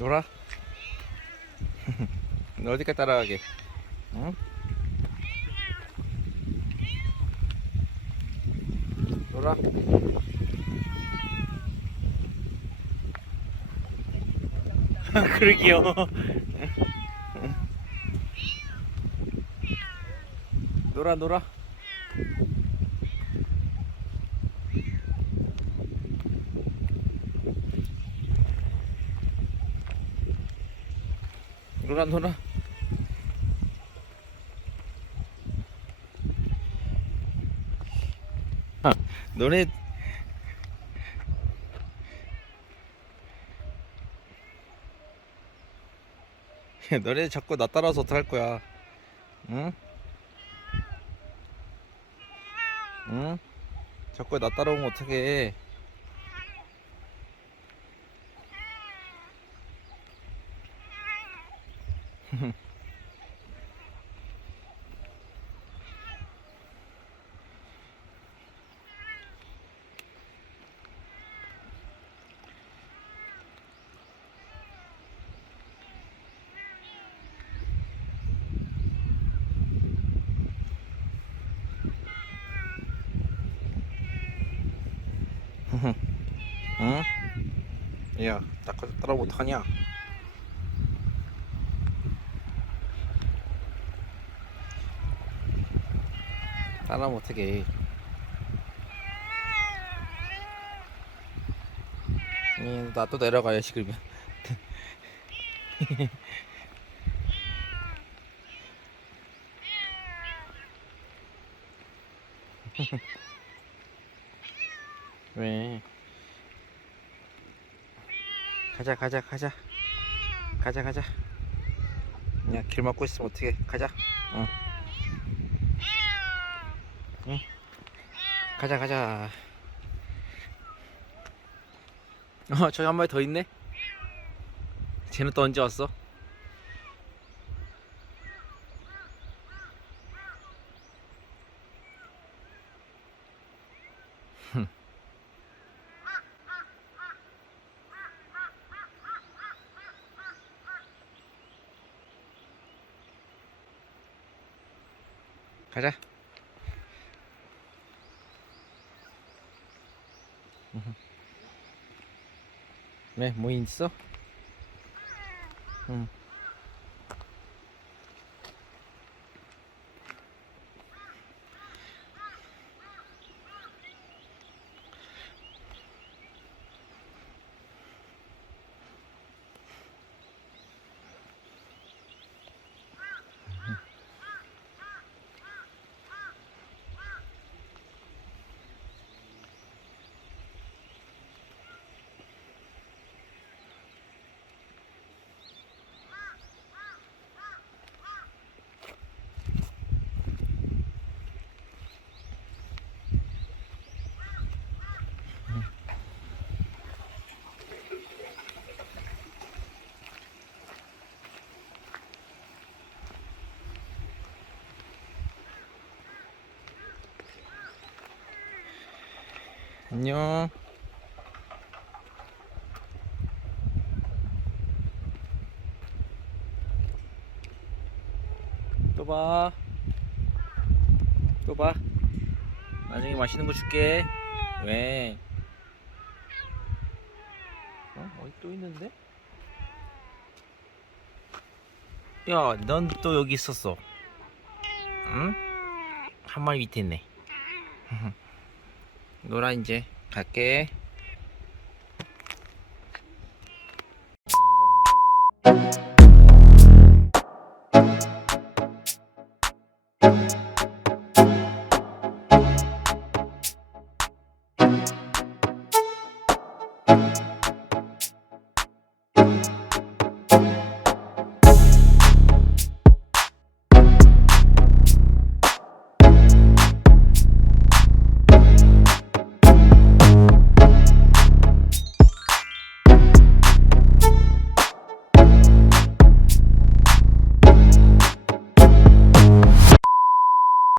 놀아. 너 어디까지 따라가게? 응? 놀아. 그러기요. 놀아 놀아. 놀아 놀아. 아, 너네 너네 자꾸 나 따라서 어떡할 거야? 응? 응? 자꾸 나 따라오면 어떡해? 응? 야, 자꾸 따라오면 어떡하냐? 따라오면 어떡해? 나 또 내려가야지 그러면. 왜? 가자 가자 가자 가자 가자. 야, 길 막고 있으면 어떡해? 가자. 응. 응. 가자 가자. 저기 한 마리 더 있네. 쟤는 또 언제 왔어? 가자. 왜? 뭐 있어? 응. 안녕. 또 봐. 또 봐. 나중에 맛있는 거 줄게. 왜? 어디 또 있는데? 야, 넌 또 여기 있었어. 응? 한 마리 밑에 있네. 놀아 이제. 갈게.